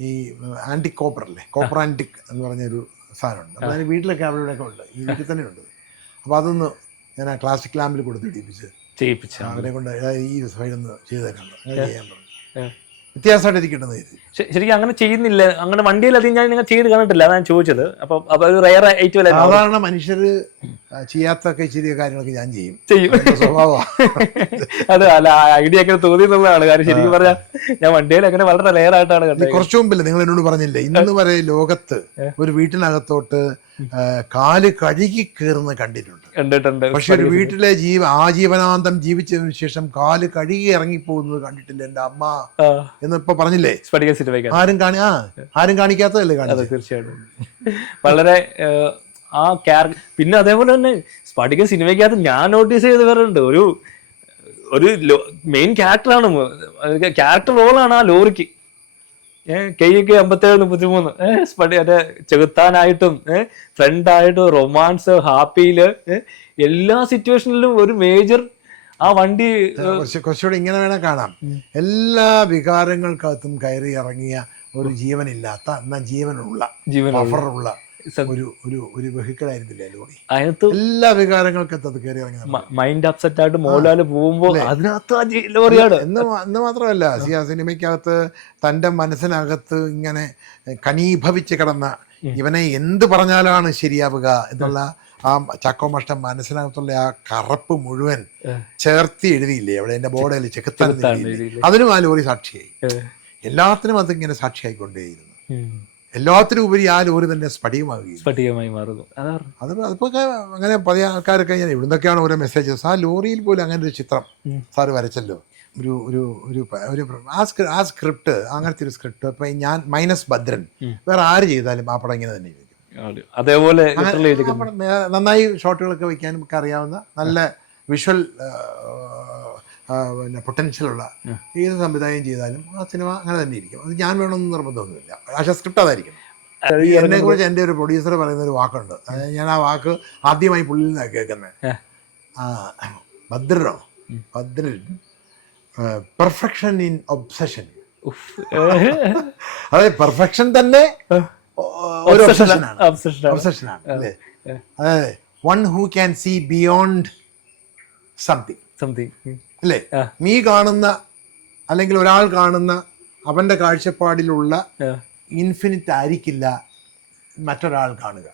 ഈ ആന്റിക് കോപ്പർ അല്ലേ, കോപ്പർ ആന്റിക് എന്ന് പറഞ്ഞൊരു സാധനമുണ്ട്. അപ്പോൾ അതിന് വീട്ടിലൊക്കെ അവിടെ ഇവിടെയൊക്കെ ഉണ്ട്, ഈ വീട്ടിൽ തന്നെ ഉണ്ട്. അപ്പോൾ അതൊന്ന് ഞാൻ ആ ക്ലാസിക് ലാമ്പിൽ കൊടുത്ത് ചെയ്യിപ്പിച്ച് അവരെ കൊണ്ട് ഈ സൈഡൊന്ന് ചെയ്തേക്കാം, അങ്ങനെ ചെയ്യാൻ പറഞ്ഞു. വ്യത്യാസമായിട്ട് ഇരിക്കട്ടെന്ന് കരുതി. ശരിക്കും അങ്ങനെ ചെയ്യുന്നില്ല, അങ്ങനെ വണ്ടിയിലധികം ഞാൻ നിങ്ങൾ ചെയ്ത് കണ്ടിട്ടില്ല, അതാണ് ചോദിച്ചത്. അപ്പൊ ഒരു റെയർ ഐറ്റം അല്ല. സാധാരണ മനുഷ്യർ ചെയ്യാത്തൊക്കെ ചെറിയ കാര്യങ്ങളൊക്കെ ഞാൻ ചെയ്യും, സ്വഭാവമാണ് അത്. അല്ല, ഐഡിയ ഒക്കെ തോന്നിയെന്നുള്ളതാണ് കാര്യം. ശരിക്കും പറഞ്ഞാൽ ഞാൻ വണ്ടിയിൽ അങ്ങനെ വളരെ റെയർ ആയിട്ടാണ് കണ്ടത്. കുറച്ചു മുമ്പില്ല നിങ്ങൾ എന്നോട് പറഞ്ഞില്ലേ, ഇന്ന് വരെ ലോകത്ത് ഒരു വീട്ടിനകത്തോട്ട് കാല് കഴുകി കയറുന്ന കണ്ടിട്ടുണ്ട്. പക്ഷെ ഒരു വീട്ടിലെ ആജീവനാന്തം ജീവിച്ചതിനു ശേഷം കാല് കഴുകി ഇറങ്ങിപ്പോകുന്നത് കണ്ടിട്ടില്ല എന്റെ അമ്മ എന്നിപ്പോ പറഞ്ഞില്ലേ. ആരും കാണിക്കാത്തതല്ലേ കാണുന്നത്. തീർച്ചയായിട്ടും വളരെ ആ പിന്നെ അതേപോലെ തന്നെ സ്ഫടിക സിനിമയ്ക്കകത്ത് ഞാൻ നോട്ടീസ് ചെയ്ത് വരുന്നുണ്ട്, ഒരു മെയിൻ ക്യാരക്ടറാണ്, ക്യാരക്ടർ റോളാണ് ആ ലോറിക്ക്. കെയ്ക്ക് 57-33 മറ്റേ ചെകുത്താനായിട്ടും ഫ്രണ്ടായിട്ടും റൊമാൻസ് ഹാപ്പിയില് എല്ലാ സിറ്റുവേഷനിലും ഒരു മേജർ ആ വണ്ടി കുറച്ചുകൂടെ ഇങ്ങനെ വേണം കാണാം. എല്ലാ വികാരങ്ങൾക്കകത്തും കയറി ഇറങ്ങിയ ഒരു ജീവനില്ലാത്ത എന്നാൽ ജീവനുള്ള പവറുള്ള ഒരു വെഹിക്കിൾ ആയിരുന്നില്ലേ ലോറി. അതിനകത്ത് എല്ലാ വികാരങ്ങൾക്കകത്ത് അത് കയറി ഇറങ്ങി മൈൻഡ് അപ്സെറ്റ് ആയിട്ട് മോഹൻലാൽ പോകുമ്പോ അതിനകത്ത് ലോറിയാണ് എന്ന് മാത്രമല്ല, ആ സിനിമയ്ക്കകത്ത് തൻ്റെ മനസ്സിനകത്ത് ഇങ്ങനെ കനീഭവിച്ച് കിടന്ന ഇവനെ എന്ത് പറഞ്ഞാലാണ് ശരിയാവുക എന്നുള്ള ആ ചാക്കോ മാഷ്ട മനസ്സിനകത്തുള്ള ആ കറുപ്പ് മുഴുവൻ ചേർത്തി എഴുതിയില്ലേ അവിടെ എൻ്റെ ബോർഡിൽ ചെകുത്താൻ അതിനും ആ ലോറി സാക്ഷിയായി. എല്ലാത്തിനും അതിങ്ങനെ സാക്ഷിയായിക്കൊണ്ടേയിരുന്നു. എല്ലാത്തിനും ഉപരി ആ ലോറി തന്നെ സ്ഫടികമായി മാറുന്നു. അതിപ്പോൾ അങ്ങനെ പല ആൾക്കാരൊക്കെ ഞാൻ ഇവിടുന്നൊക്കെയാണ് ഓരോ മെസ്സേജസ്. ആ ലോറിയിൽ പോലും അങ്ങനെ ഒരു ചിത്രം സാറ് വരച്ചല്ലോ. ഒരു ഒരു ഒരു ഒരു ആ സ്ക്രിപ്റ്റ്, അങ്ങനത്തെ ഒരു സ്ക്രിപ്റ്റ് ഇപ്പം ഞാൻ മൈനസ് ഭദ്രൻ വേറെ ആര് ചെയ്താലും ആ പടം ഇങ്ങനെ തന്നെ ഇരിക്കും. അതേപോലെ നന്നായി ഷോട്ടുകളൊക്കെ വയ്ക്കാനും ഒക്കെ അറിയാവുന്ന നല്ല വിഷ്വൽ പിന്നെ പൊട്ടൻഷ്യലുള്ള ഏത് സംവിധാനം ചെയ്താലും ആ സിനിമ അങ്ങനെ തന്നെ ഇരിക്കും. അത് ഞാൻ വേണമെന്ന് നിർബന്ധമൊന്നുമില്ല. പക്ഷേ സ്ക്രിപ്റ്റ് അതായിരിക്കും. എന്നെക്കുറിച്ച് എൻ്റെ ഒരു പ്രൊഡ്യൂസർ പറയുന്ന ഒരു വാക്കുണ്ട്. അതായത് ഞാൻ ആ വാക്ക് ആദ്യമായി പുള്ളിയിൽ നിന്നാണ് കേൾക്കുന്നത്. Bhadran perfection in obsession. അതായത് പെർഫെക്ഷൻ തന്നെ ഒരു ഒബ്സഷനാണ് അല്ലേ. അതായത് one who can see beyond something അല്ലേ. നീ കാണുന്ന അല്ലെങ്കിൽ ഒരാൾ കാണുന്ന അവൻ്റെ കാഴ്ചപ്പാടിലുള്ള ഇൻഫിനിറ്റ് ആയിരിക്കില്ല മറ്റൊരാൾ കാണുക.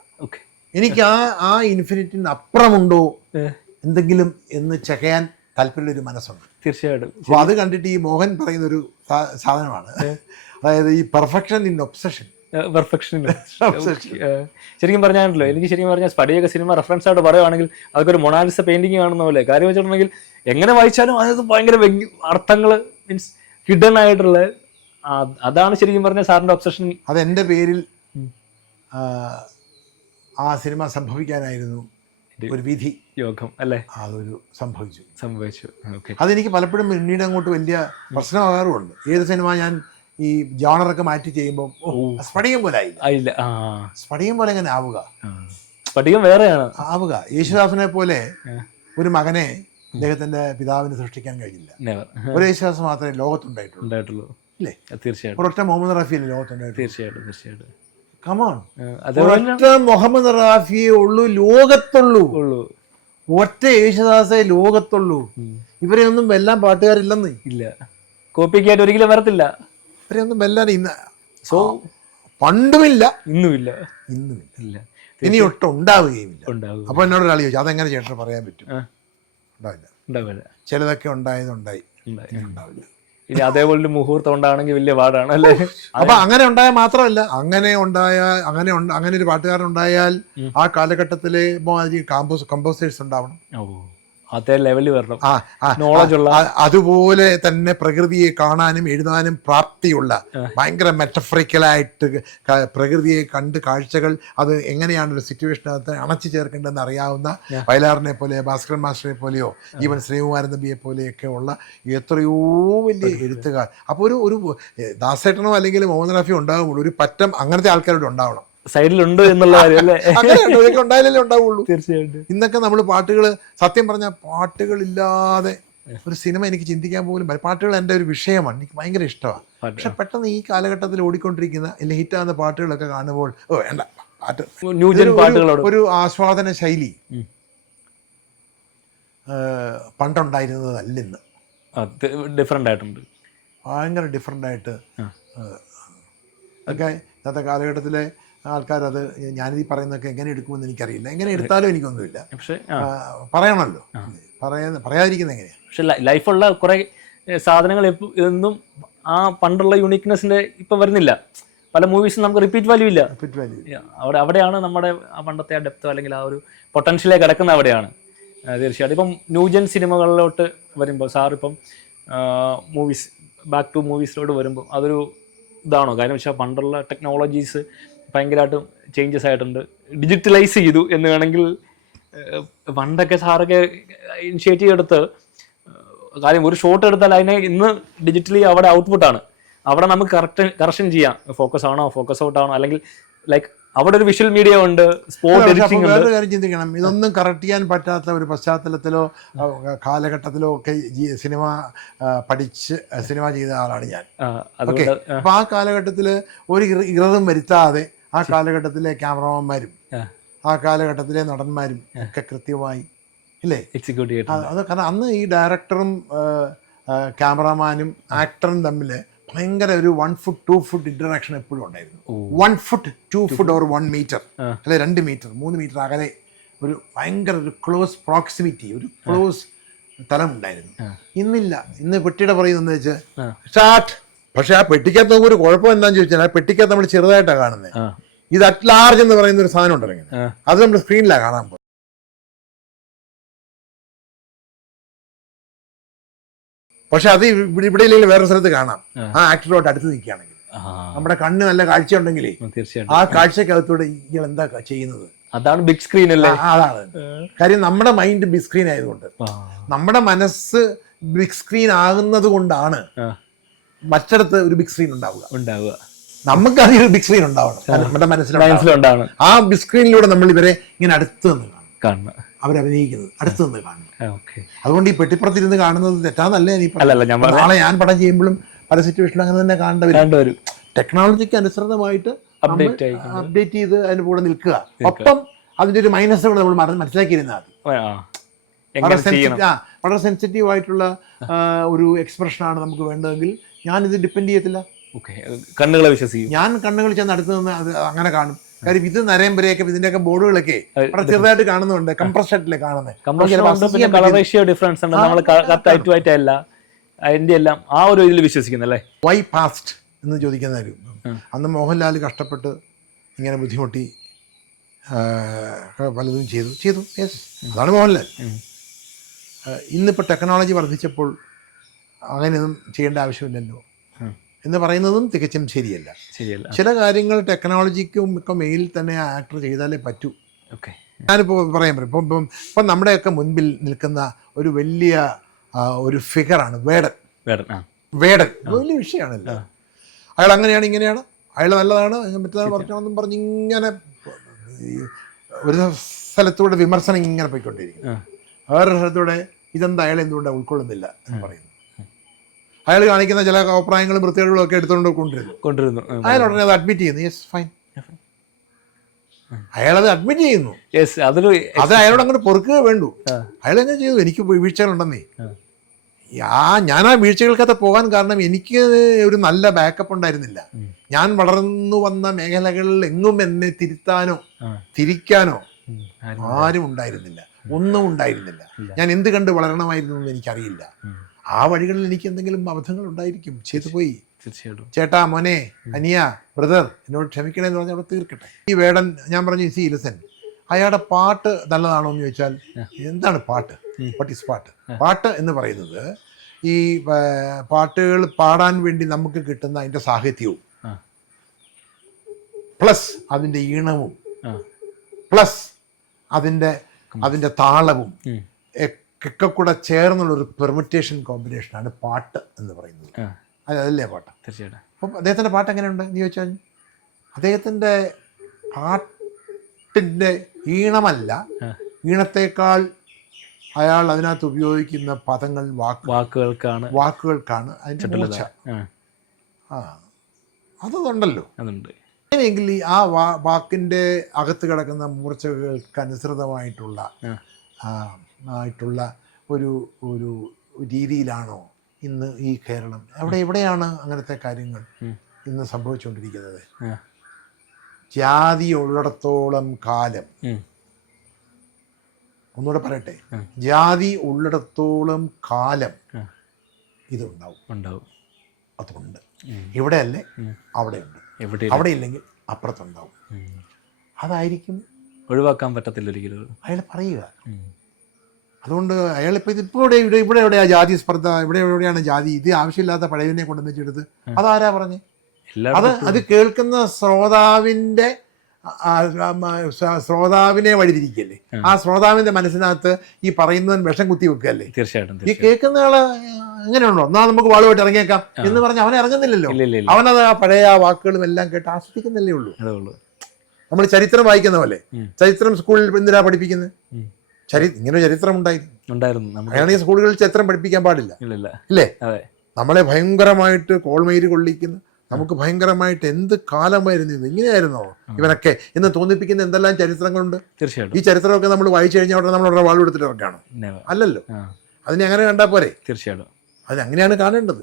എനിക്ക് ആ ഇൻഫിനിറ്റിന് അപ്പുറമുണ്ടോ എന്തെങ്കിലും എന്ന് ചെകയാൻ താല്പര്യമുള്ളൊരു മനസ്സുണ്ട് തീർച്ചയായിട്ടും. അപ്പോൾ അത് കണ്ടിട്ട് ഈ മോഹൻ പറയുന്നൊരു സാധനമാണ്. അതായത് ഈ പെർഫെക്ഷൻ ഇൻ ഒബ്സഷൻ. ശരിക്കും പറഞ്ഞാണല്ലോ, എനിക്ക് ശരിക്കും പറഞ്ഞാൽ സ്പടിയൊക്കെ സിനിമ റെഫറൻസ് ആയിട്ട് പറയുവാണെങ്കിൽ അതൊക്കെ ഒരു മൊണാലിസ പെയിന്റിങ് കാണുന്ന പോലെ. കാര്യം വെച്ചിട്ടുണ്ടെങ്കിൽ എങ്ങനെ വായിച്ചാലും അതായത് ഭയങ്കര അർത്ഥങ്ങൾ മീൻസ് ഹിഡൻ ആയിട്ടുള്ള അതാണ് ശരിക്കും പറഞ്ഞാൽ സാറിന്റെ ഒബ്സഷൻ. അതെൻ്റെ പേരിൽ ആ സിനിമ സംഭവിക്കാനായിരുന്നു ഒരു വിധി യോഗം അല്ലേ. അതൊരു സംഭവിച്ചു. അതെനിക്ക് പലപ്പോഴും പിന്നീട് അങ്ങോട്ട് വലിയ പ്രശ്നമാകാറുമുണ്ട്. ഏത് സിനിമ ഞാൻ ഈ ജോണറൊക്കെ മാറ്റി ചെയ്യുമ്പോൾ സ്ഫടികം പോലെ ആയില്ല. സ്ഫടികം പോലെ എങ്ങനെ സ്ഫടികം വേറെയാണ് ആവുക. യേശുദാസിനെ പോലെ ഒരു മകനെ അദ്ദേഹത്തിന്റെ പിതാവിന് സൃഷ്ടിക്കാൻ കഴിഞ്ഞില്ല. ഒരു യേശുദാസ് മാത്രമേ ലോകത്തുണ്ടായിട്ടുള്ളൂ അല്ലേ. തീർച്ചയായിട്ടും. ഒരൊറ്റ മുഹമ്മദ് റാഫിയല്ലേ ലോകത്തുണ്ടായിട്ടുള്ളൂ. തീർച്ചയായിട്ടും. കമോൺ, ഒറ്റ മുഹമ്മദ് റാഫിയേ ഉള്ളൂ ലോകത്തുള്ളൂ. ഒറ്റ യേശുദാസേ ലോകത്തുള്ളൂ. ഇവരെ ഒന്നും വെല്ലാൻ പാട്ടുകാരില്ലെന്ന് ഇല്ല. കോപ്പിക്കായിട്ട് ഒരിക്കലും വരത്തില്ല. ഇവരെയൊന്നും വെല്ലാൻ പണ്ടുമില്ല, ഇന്നുമില്ല. ഇനി ഒട്ടും ഉണ്ടാവുകയുമില്ല. അപ്പൊ എന്നോട് ഒരാൾ ചോദിച്ചു അതെങ്ങനെ ചേട്ടൻ പറയാൻ പറ്റും? ഉണ്ടാവില്ല. ചിലതൊക്കെ ഉണ്ടായി ഉണ്ടാവില്ല. ഇനി അതേപോലെ മുഹൂർത്തം ഉണ്ടാണെങ്കിൽ വലിയ പാടാണ് അല്ലേ. അപ്പൊ അങ്ങനെ ഉണ്ടായാൽ മാത്രമല്ല, അങ്ങനെ ഒരു പാട്ടുകാരൻ ഉണ്ടായാൽ ആ കാലഘട്ടത്തിലെ കമ്പോസേഴ്സ് ഉണ്ടാവണം. അതേ ലെവലിൽ വരണം. നോളജുള്ള, അതുപോലെ തന്നെ പ്രകൃതിയെ കാണാനും എഴുതാനും പ്രാപ്തിയുള്ള, ഭയങ്കര മെറ്റഫറിക്കലായിട്ട് പ്രകൃതിയെ കണ്ട് കാഴ്ചകൾ അത് എങ്ങനെയാണ് ഒരു സിറ്റുവേഷനകത്ത് അണച്ചു ചേർക്കേണ്ടതെന്ന് അറിയാവുന്ന വയലാറിനെ പോലെ, ഭാസ്കരൻ മാസ്റ്ററെ പോലെയോ ഈവൻ ശ്രീകുമാരൻ നമ്പിയെ പോലെയൊക്കെ ഉള്ള എത്രയോ വലിയ എഴുത്തുകാർ. അപ്പോൾ ഒരു ദാസേട്ടനോ അല്ലെങ്കിൽ മുഹമ്മദ് റാഫിയോ ഉണ്ടാകുമ്പോൾ ഒരു പറ്റം അങ്ങനത്തെ ആൾക്കാരോട് ഉണ്ടാവണം. സൈഡിലുണ്ട് എന്നുള്ള കാര്യം അല്ലേ. ഇതൊക്കെ ഉണ്ടായാലല്ലേ ഉണ്ടാവുള്ളൂ. തീർച്ചയായിട്ടും. ഇന്നൊക്കെ നമ്മൾ പാട്ടുകൾ, സത്യം പറഞ്ഞാൽ പാട്ടുകളില്ലാതെ ഒരു സിനിമ എനിക്ക് ചിന്തിക്കാൻ പോലും പാട്ടുകൾ എൻ്റെ ഒരു വിഷയമാണ്, എനിക്ക് ഭയങ്കര ഇഷ്ടമാണ്. പക്ഷെ പെട്ടെന്ന് ഈ കാലഘട്ടത്തിൽ ഓടിക്കൊണ്ടിരിക്കുന്ന അല്ലെങ്കിൽ ഹിറ്റാകുന്ന പാട്ടുകളൊക്കെ കാണുമ്പോൾ വേണ്ട പാട്ട് ഒരു ആസ്വാദന ശൈലി പണ്ടുണ്ടായിരുന്നതല്ല ഇന്ന്. ഡിഫറെൻ്റ് ആയിട്ടുണ്ട്, ഭയങ്കര ഡിഫറെൻ്റ് ആയിട്ട് ഒക്കെ ഇന്നത്തെ കാലഘട്ടത്തിലെ ആൾക്കാരത് ഞാനിത് പറയുന്നതൊക്കെ എങ്ങനെ എടുക്കുമെന്ന് എനിക്കറിയില്ല. എങ്ങനെ എടുത്താലും എനിക്കൊന്നുമില്ല. പക്ഷെ പറയണമല്ലോ, പറയാതിരിക്കുന്നത് എങ്ങനെയാണ്. പക്ഷെ ലൈഫുള്ള കുറെ സാധനങ്ങൾ എന്നും ആ പണ്ടുള്ള യുണീക്നെസ്സിന്റെ ഇപ്പം വരുന്നില്ല. പല മൂവീസും നമുക്ക് റിപ്പീറ്റ് വാല്യൂ ഇല്ല. അവിടെയാണ് നമ്മുടെ ആ പണ്ടത്തെ ആ ഡെപ്ത് അല്ലെങ്കിൽ ആ ഒരു പൊട്ടൻഷ്യലേക്ക് കിടക്കുന്ന അവിടെയാണ്. തീർച്ചയായിട്ടും ഇപ്പം ന്യൂജൻ സിനിമകളിലോട്ട് വരുമ്പോൾ സാറിപ്പം മൂവീസ് ബാക്ക് ടു മൂവീസിലോട്ട് വരുമ്പോൾ അതൊരു ഇതാണോ? കാര്യം വെച്ചാൽ പണ്ടുള്ള ടെക്നോളജീസ് ഭയങ്കരമായിട്ടും ചേഞ്ചസ് ആയിട്ടുണ്ട്, ഡിജിറ്റലൈസ് ചെയ്തു എന്ന് വേണമെങ്കിൽ. പണ്ടൊക്കെ സാറൊക്കെ ഇനിഷ്യേറ്റീവ് എടുത്ത് കാര്യം ഒരു ഷോട്ട് എടുത്താൽ അതിനെ ഇന്ന് ഡിജിറ്റലി അവിടെ ഔട്ട്പുട്ടാണ്. അവിടെ നമുക്ക് കറക്ഷൻ ചെയ്യാം, ഫോക്കസ് ആണോ ഫോക്കസ് ഔട്ട് ആണോ, അല്ലെങ്കിൽ ലൈക്ക് അവിടെ ഒരു വിഷ്വൽ മീഡിയ ഉണ്ട്, സ്പോട്ട് എഡിറ്റിംഗ് ഉണ്ട്. വേറൊരു കാര്യം ചിന്തിക്കണം, ഇതൊന്നും കറക്റ്റ് ചെയ്യാൻ പറ്റാത്ത ഒരു പശ്ചാത്തലത്തിലോ കാലഘട്ടത്തിലോ ഒക്കെ സിനിമ പഠിച്ച് സിനിമ ചെയ്ത ആളാണ് ഞാൻ. ഓക്കെ, അപ്പൊ ആ കാലഘട്ടത്തില് ഒരു ഇറതും വരുത്താതെ ആ കാലഘട്ടത്തിലെ ക്യാമറമാന്മാരും ആ കാലഘട്ടത്തിലെ നടന്മാരും ഒക്കെ കൃത്യമായി ഇല്ലേ എക്സിക്യൂട്ട് ചെയ്യും. അത് കാരണം അന്ന് ഈ ഡയറക്ടറും ക്യാമറമാനും ആക്ടറും തമ്മിൽ ഭയങ്കര ഒരു 1 foot 2 foot ഇന്ററാക്ഷൻ എപ്പോഴും ഉണ്ടായിരുന്നു. 1 foot 2 foot or 1 meter അല്ലെ 2 meter 3 meter അകലെ ഒരു ഭയങ്കര ഒരു ക്ലോസ് പ്രോക്സിമിറ്റി, ഒരു ക്ലോസ് തലമുണ്ടായിരുന്നു. ഇന്നില്ല. ഇന്ന് പെട്ടിയുടെ പറയുന്നതെന്ന് വെച്ചാൽ സ്റ്റാർട്ട്. പക്ഷെ ആ പെട്ടിക്കകത്ത് ഒരു കുഴപ്പം എന്താണെന്ന് ചോദിച്ചാൽ ആ പെട്ടിക്കകത്ത് നമ്മൾ ചെറുതായിട്ടാണ് കാണുന്നത്. ഇത് അറ്റ് ലാർജ് എന്ന് പറയുന്ന ഒരു സാധനം ഉണ്ടല്ലോ, അത് നമ്മൾ സ്ക്രീനിലാണ് കാണാൻ പോകുന്നത്. പക്ഷെ അത് ഇവിടെ ഇല്ലെങ്കിൽ വേറെ സ്ഥലത്ത് കാണാം. ആ ആക്ടറോട്ട് അടുത്ത് നിൽക്കുകയാണെങ്കിൽ നമ്മുടെ കണ്ണ് നല്ല കാഴ്ച ഉണ്ടെങ്കിലേ ആ കാഴ്ചക്കകത്തൂടെ ഇയാൾ എന്താ ചെയ്യുന്നത്, അതാണ് ബിഗ് സ്ക്രീൻ അല്ലേ. അതാണ് കാര്യം. നമ്മുടെ മൈൻഡ് ബിഗ് സ്ക്രീൻ ആയതുകൊണ്ട്, നമ്മുടെ മനസ്സ് ബിഗ് സ്ക്രീൻ ആകുന്നത് കൊണ്ടാണ് മറ്റിടത്ത് ഒരു ബിഗ് സ്ക്രീൻ ഉണ്ടാവുക. നമുക്ക് അതിൽ ബിഗ് സ്ക്രീൻ ഉണ്ടാവണം നമ്മുടെ മനസ്സിലുണ്ടാവണം. ആ ബിഗ് സ്ക്രീനിലൂടെ നമ്മൾ ഇവരെ ഇങ്ങനെ അടുത്ത് നിന്ന് കാണണം, അവരഭിനയിക്കുന്നത് അടുത്ത് നിന്ന് കാണണം. അതുകൊണ്ട് ഈ പെട്ടിപ്പുറത്തിരുന്ന് കാണുന്നത് തെറ്റാന്നല്ലേ. നാളെ ഞാൻ പടം ചെയ്യുമ്പോഴും പല സിറ്റുവേഷനിലും അങ്ങനെ തന്നെ കാണേണ്ടി വരും. ടെക്നോളജിക്ക് അനുസൃതമായിട്ട് അപ്ഡേറ്റ് ചെയ്ത് അതിന് കൂടെ നിൽക്കുക. ഒപ്പം അതിന്റെ ഒരു മൈനസ് കൂടെ നമ്മൾ മനസ്സിലാക്കിയിരുന്നാൽ വളരെ സെൻസിറ്റീവ് ആയിട്ടുള്ള ഒരു എക്സ്പ്രഷനാണ് നമുക്ക് വേണ്ടതെങ്കിൽ ഞാനിത് ഡിപ്പെൻഡ് ചെയ്യത്തില്ല. കണ്ണുകളെ വിശ്വസിക്കും. ഞാൻ കണ്ണുകൾ ചെന്ന് അടുത്ത് നിന്ന് അത് അങ്ങനെ കാണും. കാര്യം ഇത് നരയും വരെയൊക്കെ ഇതിന്റെയൊക്കെ ബോർഡുകളൊക്കെ വളരെ ചെറുതായിട്ട് കാണുന്നുണ്ട്, കംപ്രസ്ഡല്ലേ കാണുന്നത്. അതിന്റെ എല്ലാം ആ ഒരു ഇതിൽ വിശ്വസിക്കുന്നല്ലേ. വൈ പാസ്റ്റ് എന്ന് ചോദിക്കുന്നതായിരുന്നു. അന്ന് മോഹൻലാൽ കഷ്ടപ്പെട്ട് ഇങ്ങനെ ബുദ്ധിമുട്ടി പലതും ചെയ്തു. യെസ്, അതാണ് മോഹൻലാൽ. ഇന്നിപ്പോൾ ടെക്നോളജി വർദ്ധിച്ചപ്പോൾ അങ്ങനെയൊന്നും ചെയ്യേണ്ട ആവശ്യമില്ലല്ലോ എന്ന് പറയുന്നതും തികച്ചും ശരിയല്ല. ചില കാര്യങ്ങൾ ടെക്നോളജിക്കും ഒക്കെ മേലിൽ തന്നെ ആക്ടർ ചെയ്താലേ പറ്റൂ. ഞാനിപ്പോൾ പറയാൻ പറ്റും. ഇപ്പം നമ്മുടെയൊക്കെ മുൻപിൽ നിൽക്കുന്ന ഒരു വലിയ ഒരു ഫിഗറാണ് വേടൻ. വലിയ വിഷയമാണല്ലോ. അയാൾ അങ്ങനെയാണ് ഇങ്ങനെയാണ്, അയാൾ നല്ലതാണ് മറ്റേതാണ് പറഞ്ഞാണെന്നും പറഞ്ഞ് ഇങ്ങനെ ഒരു സ്ഥലത്തൂടെ വിമർശനം ഇങ്ങനെ പോയിക്കൊണ്ടിരിക്കുന്നു. വേറൊരു സ്ഥലത്തൂടെ ഇതെന്താ അയാൾ എന്തുകൊണ്ടാണ് ഉൾക്കൊള്ളുന്നില്ല എന്ന് പറയുന്നു. അയാൾ കാണിക്കുന്ന ചില അഭിപ്രായങ്ങളും വൃത്തികളും ഒക്കെ എടുത്തുകൊണ്ട് കൊണ്ടിരുന്നു. അയാൾ ഉടനെ അത് അഡ്മിറ്റ് ചെയ്യുന്നു. Yes, fine. അയാളത് അഡ്മിറ്റ് ചെയ്യുന്നു. അത് അയാളോട് അങ്ങനെ പൊറുക്കുക വേണ്ടു. അയാൾ എങ്ങനെ ചെയ്തു, എനിക്ക് വീഴ്ചകളുണ്ടെന്നേ. ഞാൻ ആ വീഴ്ചകൾക്കകത്ത് പോകാൻ കാരണം എനിക്ക് ഒരു നല്ല ബാക്കപ്പ് ഉണ്ടായിരുന്നില്ല. ഞാൻ വളർന്നു വന്ന മേഖലകളിൽ എങ്ങും എന്നെ തിരുത്താനോ തിരിക്കാനോ ആരും ഉണ്ടായിരുന്നില്ല, ഒന്നും ഉണ്ടായിരുന്നില്ല. ഞാൻ എന്ത് കണ്ട് വളരണമായിരുന്നു എന്ന് എനിക്കറിയില്ല. ആ വഴികളിൽ എനിക്ക് എന്തെങ്കിലും അബദ്ധങ്ങൾ ഉണ്ടായിരിക്കും, ചെയ്തു പോയി. തീർച്ചയായിട്ടും. ചേട്ടാ, മോനെ, അനിയ, ബ്രദർ, എന്നോട് ക്ഷമിക്കണേന്ന് പറഞ്ഞാൽ അവിടെ തീർക്കട്ടെ. ഈ വേടൻ ഞാൻ പറഞ്ഞു സി ലിസൺ, അയാളുടെ പാട്ട് നല്ലതാണോ എന്ന് ചോദിച്ചാൽ എന്താണ് പാട്ട്? വാട്ട് ഈസ് പാട്ട്? പാട്ട് എന്ന് പറയുന്നത് ഈ പാട്ടുകൾ പാടാൻ വേണ്ടി നമുക്ക് കിട്ടുന്ന അതിൻ്റെ സാഹിത്യവും പ്ലസ് അതിൻ്റെ ഈണവും പ്ലസ് അതിൻ്റെ താളവും ഒക്കെ കൂടെ ചേർന്നുള്ളൊരു പെർമുറ്റേഷൻ കോമ്പിനേഷനാണ് പാട്ട് എന്ന് പറയുന്നത്. അതല്ലേ പാട്ട്? തീർച്ചയായിട്ടും. അപ്പം അദ്ദേഹത്തിൻ്റെ പാട്ട് എങ്ങനെയുണ്ട് എന്ന് ചോദിച്ചാൽ അദ്ദേഹത്തിൻ്റെ പാട്ടിൻ്റെ ഈണമല്ല, ഈണത്തേക്കാൾ അയാൾ അതിനകത്ത് ഉപയോഗിക്കുന്ന പദങ്ങൾ വാക്കുകൾക്കാണ് അതിൻ്റെ മൂർച്ച. അതുണ്ടല്ലോ. അങ്ങനെയെങ്കിൽ ആ വാക്കിൻ്റെ അകത്ത് കിടക്കുന്ന മൂർച്ചകൾക്ക് അനുസൃതമായിട്ടുള്ള ഒരു രീതിയിലാണോ ഇന്ന് ഈ കേരളം? എവിടെയാണ് അങ്ങനത്തെ കാര്യങ്ങൾ ഇന്ന് സംഭവിച്ചുകൊണ്ടിരിക്കുന്നത്? ജാതി ഉള്ളിടത്തോളം കാലം, ഒന്നുകൂടെ പറയട്ടെ, ജാതി ഉള്ളിടത്തോളം കാലം ഇതുണ്ടാവും. അതുകൊണ്ട് ഇവിടെയല്ലേ അവിടെയുണ്ട്, അവിടെ ഇല്ലെങ്കിൽ അപ്പുറത്തുണ്ടാവും. അതായിരിക്കും ഒഴിവാക്കാൻ പറ്റത്തില്ല ഒരിക്കലും അയാൾ പറയുക. അതുകൊണ്ട് അയാളിപ്പോൾ ഇവിടെ എവിടെയാണ് ജാതി സ്പർദ്ധ, എവിടെയാണ് ജാതി, ഇത് ആവശ്യമില്ലാത്ത പഴയതിനെ കൊണ്ടുവന്നിട്ടെടുത്ത് അതാരാ പറഞ്ഞേ? അത് കേൾക്കുന്ന ശ്രോതാവിനെ വഴിതിരിക്കല്ലേ. ആ ശ്രോതാവിന്റെ മനസ്സിനകത്ത് ഈ പറയുന്നവൻ വിഷം കുത്തി വെക്കുകയല്ലേ. തീർച്ചയായിട്ടും. ഈ കേൾക്കുന്ന ആള് എങ്ങനെയുണ്ടോ, എന്നാ നമുക്ക് വാളുമായിട്ട് ഇറങ്ങിയേക്കാം എന്ന് പറഞ്ഞ് അവൻ ഇറങ്ങുന്നില്ലല്ലോ. അവനത് ആ പഴയ വാക്കുകളും എല്ലാം കേട്ട് ആസ്വദിക്കുന്നല്ലേ ഉള്ളൂ. നമ്മൾ ചരിത്രം വായിക്കുന്ന പോലെ, ചരിത്രം സ്കൂളിൽ എന്തിനാ പഠിപ്പിക്കുന്നത്? ഇങ്ങനെ ചരിത്രം ഉണ്ടായിരുന്നു. അങ്ങനെയാണെങ്കിൽ സ്കൂളുകളിൽ ചരിത്രം പഠിപ്പിക്കാൻ പാടില്ല, ഇല്ലേ? നമ്മളെ ഭയങ്കരമായിട്ട് കോൾമേര് കൊള്ളിക്കുന്ന, നമുക്ക് ഭയങ്കരമായിട്ട് എന്ത് കാലമായിരുന്നു ഇത്, ഇങ്ങനെയായിരുന്നോ ഇവനൊക്കെ എന്ന് തോന്നിപ്പിക്കുന്ന എന്തെല്ലാം ചരിത്രങ്ങളുണ്ട്. തീർച്ചയായിട്ടും. ഈ ചരിത്രമൊക്കെ നമ്മൾ വായിച്ചു കഴിഞ്ഞാൽ ഉടനെ നമ്മൾ വാൾ എടുത്തിട്ട് ഇറക്കാണ്? അല്ലല്ലോ. അതിനെ അങ്ങനെ കണ്ടാൽ പോരെ? തീർച്ചയായിട്ടും. അതിനങ്ങനെയാണ് കാണേണ്ടത്.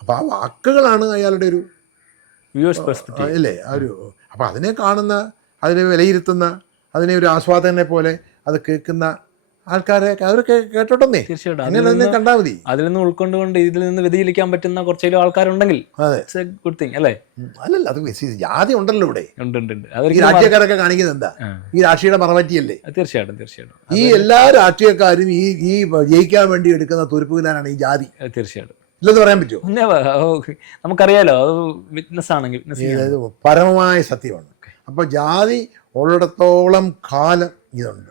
അപ്പൊ ആ വാക്കുകളാണ് അയാളുടെ ഒരു അല്ലേ, ആ ഒരു. അപ്പൊ അതിനെ കാണുന്ന, അതിനെ വിലയിരുത്തുന്ന, അതിനെ ഒരു ആസ്വാദകനെ പോലെ അത് കേൾക്കുന്ന ആൾക്കാരെ അവർ കേട്ടോട്ടെ, തീർച്ചയായിട്ടും അങ്ങനെ തന്നെ കണ്ടാൽ മതി. അതിൽ നിന്ന് ഉൾക്കൊണ്ടുകൊണ്ട് ഇതിൽ നിന്ന് വ്യതിചലിക്കാൻ പറ്റുന്ന കുറച്ചേലും ആൾക്കാരുണ്ടെങ്കിൽ അതെ, ഗുഡ് തിങ് അല്ലേ? അല്ലല്ല, അത് ജാതി ഉണ്ടല്ലോ ഇവിടെ. ഉണ്ട് ഈ രാഷ്ട്രീയക്കാരൊക്കെ കാണിക്കുന്നത് എന്താ? ഈ രാഷ്ട്രീയയുടെ മറമാറ്റിയല്ലേ? തീർച്ചയായിട്ടും ഈ എല്ലാ രാഷ്ട്രീയക്കാരും ഈ ജയിക്കാൻ വേണ്ടി എടുക്കുന്ന തുരുപ്പുകാരാണ് ഈ ജാതി. തീർച്ചയായിട്ടും ഇല്ലെന്ന് പറയാൻ പറ്റുമോ? നമുക്കറിയാലോ, അത് വിറ്റ്നസ് ആണെങ്കിൽ ഇത് പരമമായ സത്യമാണ്. അപ്പോൾ ജാതി ഉള്ളിടത്തോളം കാലം ഇതുണ്ട്.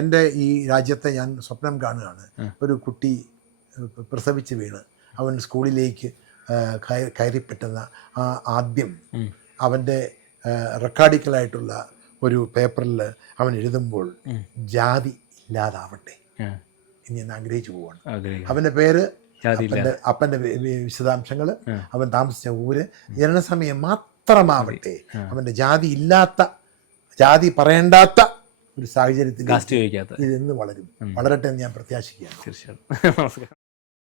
എൻ്റെ ഈ രാജ്യത്തെ ഞാൻ സ്വപ്നം കാണുകയാണ്. ഒരു കുട്ടി പ്രസവിച്ച് വീണ് അവൻ സ്കൂളിലേക്ക് കയറിപ്പറ്റുന്ന ആദ്യം അവൻ്റെ റെക്കോർഡിക്കലായിട്ടുള്ള ഒരു പേപ്പറിൽ അവൻ എഴുതുമ്പോൾ ജാതി ഇല്ലാതാവട്ടെ എന്ന് ഞാൻ ആഗ്രഹിച്ചു പോവാണ്. അവൻ്റെ പേര്, അപ്പൻ്റെ വിശദാംശങ്ങൾ, അവൻ താമസിച്ച ഊര്, ജനനസമയം മാത്രമാവട്ടെ. അവൻ്റെ ജാതി ഇല്ലാത്ത, ജാതി പറയേണ്ടാത്ത ഒരു സാഹചര്യത്തിൽ ഇതെന്ന് വളരും, വളരട്ടെ എന്ന് ഞാൻ പ്രത്യാശിക്കുകയാണ്. തീർച്ചയായിട്ടും. നമസ്കാരം.